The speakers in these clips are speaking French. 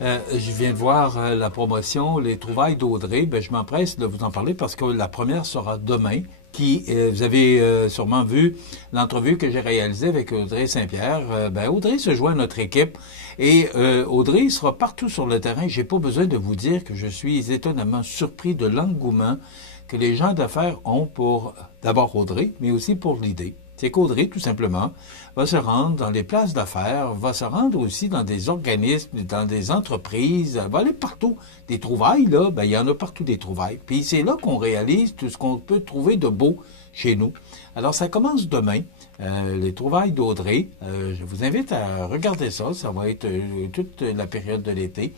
Je viens de voir la promotion, les trouvailles d'Audrey. Ben, je m'empresse de vous en parler parce que la première sera demain. Vous avez sûrement vu l'entrevue que j'ai réalisée avec Audrey Saint-Pierre. Audrey se joint à notre équipe et Audrey sera partout sur le terrain. J'ai pas besoin de vous dire que je suis étonnamment surpris de l'engouement que les gens d'affaires ont pour d'abord Audrey, mais aussi pour l'idée. C'est qu'Audrey, tout simplement, va se rendre dans les places d'affaires, va se rendre aussi dans des organismes, dans des entreprises, elle va aller partout. Des trouvailles, là, il y en a partout des trouvailles. Puis c'est là qu'on réalise tout ce qu'on peut trouver de beau chez nous. Alors, ça commence demain, les trouvailles d'Audrey. Je vous invite à regarder ça. Ça va être toute la période de l'été.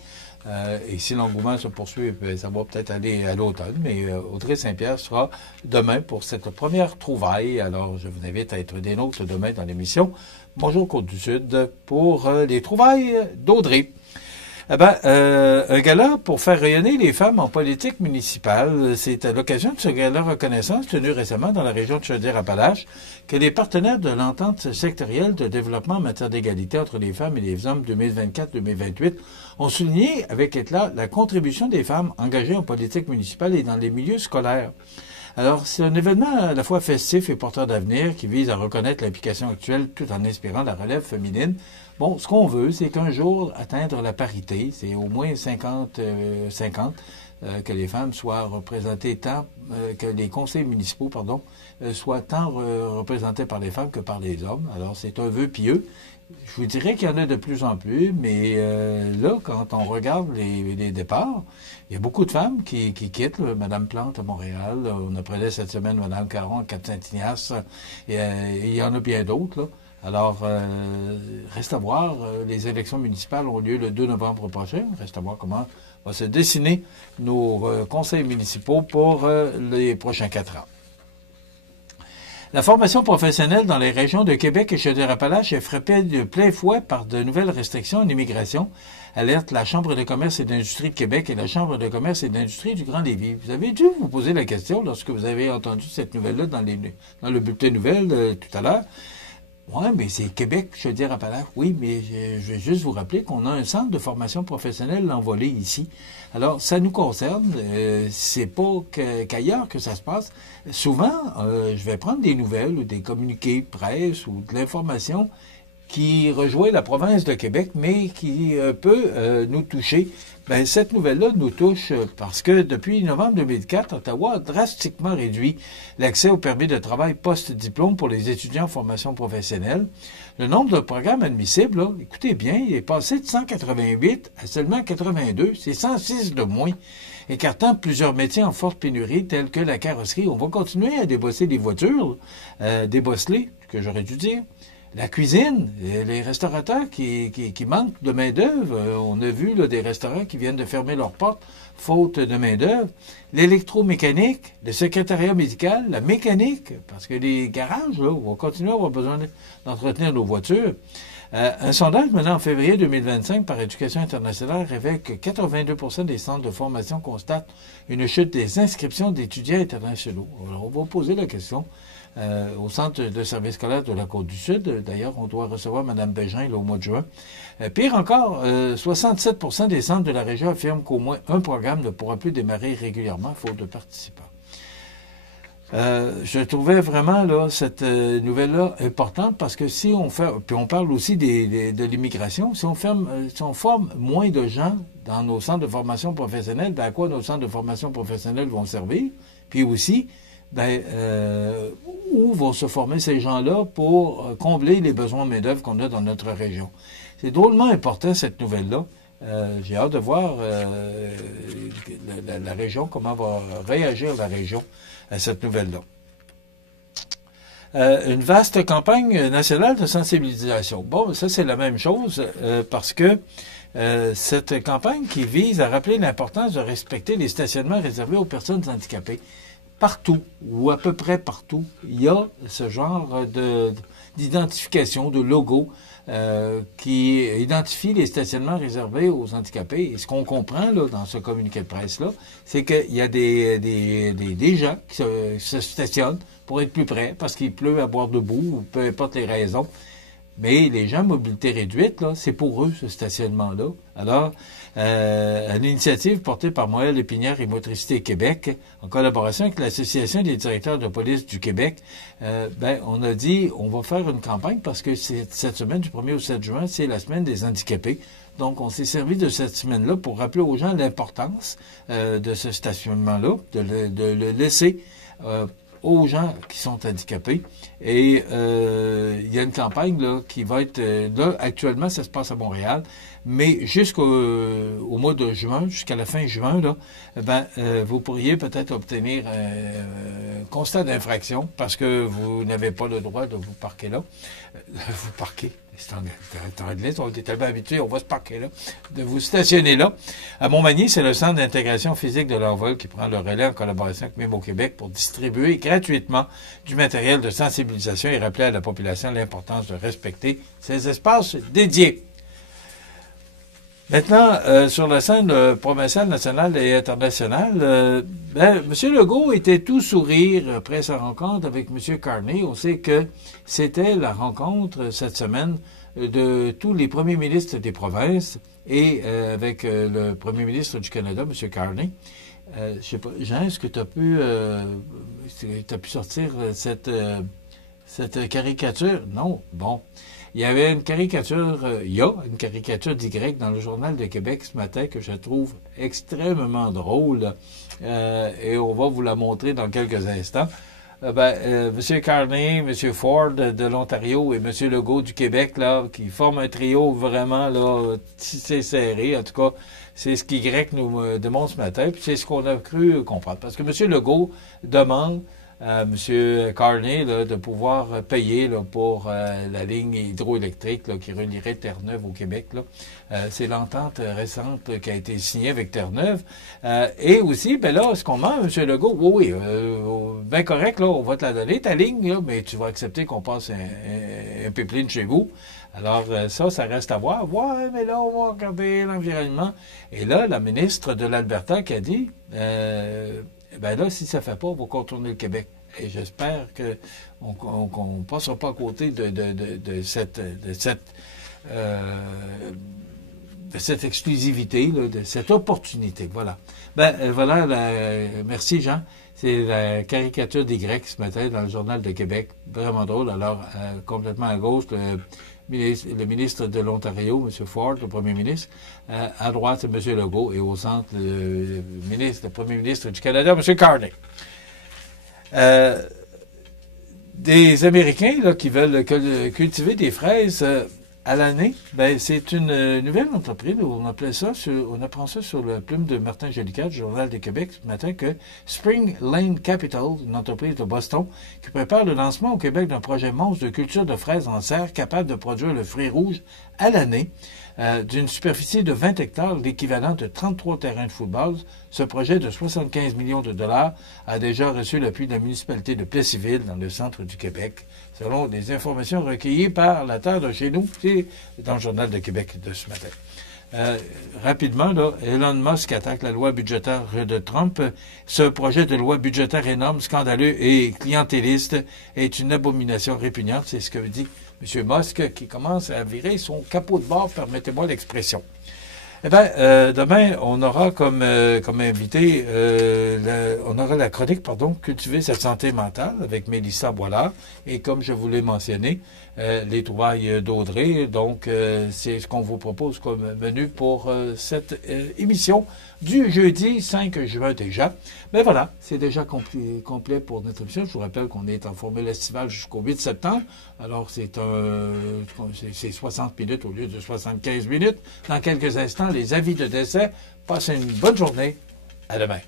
Et si l'engouement se poursuit, ça va peut-être aller à l'automne, mais Audrey Saint-Pierre sera demain pour cette première trouvaille. Alors, je vous invite à être des nôtres demain dans l'émission Bonjour Côte-du-Sud pour les trouvailles d'Audrey. Un gala pour faire rayonner les femmes en politique municipale. C'est à l'occasion de ce gala reconnaissance tenu récemment dans la région de Chaudière-Appalaches que les partenaires de l'entente sectorielle de développement en matière d'égalité entre les femmes et les hommes 2024-2028 ont souligné avec éclat la contribution des femmes engagées en politique municipale et dans les milieux scolaires. Alors, c'est un événement à la fois festif et porteur d'avenir qui vise à reconnaître l'implication actuelle tout en inspirant la relève féminine. Bon, ce qu'on veut, c'est qu'un jour atteindre la parité, c'est au moins 50-50, que les femmes soient représentées tant, que les conseils municipaux, soient tant représentés par les femmes que par les hommes. Alors, c'est un vœu pieux. Je vous dirais qu'il y en a de plus en plus, mais là, quand on regarde les départs, il y a beaucoup de femmes qui quittent. Mme Plante à Montréal, on apprenait cette semaine Mme Caron à Cap-Saint-Ignace, et il y en a bien d'autres, là. Alors, reste à voir, les élections municipales ont lieu le 2 novembre prochain. Reste à voir comment va se dessiner nos conseils municipaux pour les prochains 4 ans. La formation professionnelle dans les régions de Québec et Chaudière-Appalaches est frappée de plein fouet par de nouvelles restrictions en immigration, alerte la Chambre de commerce et d'industrie de Québec et la Chambre de commerce et d'industrie du Grand Lévis. Vous avez dû vous poser la question lorsque vous avez entendu cette nouvelle-là dans le bulletin de nouvelles tout à l'heure. Oui, mais c'est Québec, Chaudière-Appalaches. Oui, mais je vais juste vous rappeler qu'on a un centre de formation professionnelle L'Envolée ici. Alors, ça nous concerne. C'est pas qu'ailleurs que ça se passe. Souvent, je vais prendre des nouvelles ou des communiqués presse ou de l'information qui rejoint la province de Québec, mais qui peut nous toucher. Ben, cette nouvelle-là nous touche parce que depuis novembre 2004, Ottawa a drastiquement réduit l'accès au permis de travail post-diplôme pour les étudiants en formation professionnelle. Le nombre de programmes admissibles, là, écoutez bien, il est passé de 188 à seulement 82. C'est 106 de moins, écartant plusieurs métiers en forte pénurie tels que la carrosserie. On va continuer à débosser les voitures, débosseler, ce que j'aurais dû dire. La cuisine, les restaurateurs qui manquent de main-d'œuvre. On a vu là, des restaurants qui viennent de fermer leurs portes faute de main-d'œuvre. L'électromécanique, le secrétariat médical, la mécanique, parce que les garages, là, on va continuer à avoir besoin d'entretenir nos voitures. Un sondage mené en février 2025 par Éducation internationale révèle que 82% des centres de formation constatent une chute des inscriptions d'étudiants internationaux. Alors, on va poser la question au Centre de services scolaires de la Côte-du-Sud. D'ailleurs, on doit recevoir Mme Bégin là, au mois de juin. Pire encore, 67% des centres de la région affirment qu'au moins un programme ne pourra plus démarrer régulièrement faute de participants. Je trouvais vraiment là cette nouvelle-là importante parce que si on fait, puis on parle aussi de l'immigration, si on forme moins de gens dans nos centres de formation professionnelle, à quoi nos centres de formation professionnelle vont servir? Puis aussi, où vont se former ces gens-là pour combler les besoins de main-d'œuvre qu'on a dans notre région? C'est drôlement important cette nouvelle-là. J'ai hâte de voir la région, comment va réagir la région à cette nouvelle-là. Une vaste campagne nationale de sensibilisation. Bon, ça c'est la même chose parce que cette campagne qui vise à rappeler l'importance de respecter les stationnements réservés aux personnes handicapées. Partout, ou à peu près partout, il y a ce genre d'identification, de logo qui identifie les stationnements réservés aux handicapés. Et ce qu'on comprend là, dans ce communiqué de presse-là, c'est qu'il y a des gens qui se stationnent pour être plus près, parce qu'il pleut à boire debout, ou peu importe les raisons. Mais les gens à mobilité réduite, là, c'est pour eux, ce stationnement-là. Alors, une initiative portée par Moël Lépinière et Motricité Québec, en collaboration avec l'Association des directeurs de police du Québec, on a dit, on va faire une campagne parce que cette semaine, du 1er au 7 juin, c'est la semaine des handicapés. Donc, on s'est servi de cette semaine-là pour rappeler aux gens l'importance de ce stationnement-là, de le laisser aux gens qui sont handicapés. Et il y a une campagne là, qui va être... là, actuellement, ça se passe à Montréal, mais jusqu'au mois de juin, jusqu'à la fin juin, là, vous pourriez peut-être obtenir un constat d'infraction parce que vous n'avez pas le droit de vous parquer là. Vous parquer. C'est en anglais, on est tellement habitué, on va se parquer là, de vous stationner là. À Montmagny, c'est le Centre d'intégration physique de l'envol qui prend le relais en collaboration avec Mémo Québec pour distribuer gratuitement du matériel de sensibilisation et rappeler à la population l'importance de respecter ces espaces dédiés. Maintenant, sur la scène provinciale, nationale et internationale, M. Legault était tout sourire après sa rencontre avec M. Carney. On sait que c'était la rencontre cette semaine de tous les premiers ministres des provinces et avec le premier ministre du Canada, M. Carney. Je sais pas, Jean, est-ce que tu as pu sortir cette caricature? Non? Bon. Il y a une caricature d'Y dans le Journal de Québec ce matin que je trouve extrêmement drôle et on va vous la montrer dans quelques instants. M. Carney, M. Ford de l'Ontario et M. Legault du Québec, là, qui forment un trio vraiment là, tissé serré. En tout cas, c'est ce qu'Y nous démontre ce matin, puis c'est ce qu'on a cru comprendre. Parce que M. Legault demande à M. Carney là, de pouvoir payer là, pour la ligne hydroélectrique là, qui relierait Terre-Neuve au Québec. C'est l'entente récente qui a été signée avec Terre-Neuve. Et aussi, là, ce qu'on demande, M. Legault, oui, bien correct, là, on va te la donner, ta ligne, là, mais tu vas accepter qu'on passe un pipeline chez vous. Alors, ça reste à voir. Ouais, mais là, on va regarder l'environnement. Et là, la ministre de l'Alberta qui a dit... là, si ça ne fait pas, on va contourner le Québec. Et j'espère qu'on ne passera pas à côté de cette exclusivité, là, de cette opportunité. Voilà. Voilà, merci Jean. C'est la caricature des Grecs ce matin dans le Journal de Québec. Vraiment drôle. Alors, complètement à gauche, le ministre de l'Ontario, M. Ford, le premier ministre. À droite, M. Legault. Et au centre, le premier ministre du Canada, M. Carney. Des Américains là, qui veulent cultiver des fraises à l'année, c'est une nouvelle entreprise. On apprend ça sur la plume de Martin Jolicoeur du Journal de Québec ce matin que Spring Lane Capital, une entreprise de Boston, qui prépare le lancement au Québec d'un projet monstre de culture de fraises en serre capable de produire le fruit rouge à l'année. D'une superficie de 20 hectares, l'équivalent de 33 terrains de football, ce projet de 75 millions de dollars a déjà reçu l'appui de la municipalité de Plessisville, dans le centre du Québec, selon des informations recueillies par La Terre de chez nous, c'est dans le Journal de Québec de ce matin. Rapidement, là, Elon Musk attaque la loi budgétaire de Trump. Ce projet de loi budgétaire énorme, scandaleux et clientéliste est une abomination répugnante, c'est ce que dit M. Musk, qui commence à virer son capot de bord, permettez-moi l'expression. Demain, on aura comme invité, on aura la chronique, Cultiver sa santé mentale avec Mélissa Boilard. Et comme je vous l'ai mentionné, les trouvailles d'Audrey. Donc, c'est ce qu'on vous propose comme menu pour cette émission du jeudi 5 juin déjà. Mais voilà, c'est déjà complet pour notre émission. Je vous rappelle qu'on est en formule estivale jusqu'au 8 septembre. Alors, c'est 60 minutes au lieu de 75 minutes. Dans quelques instants, les avis de décès. Passez une bonne journée. À demain.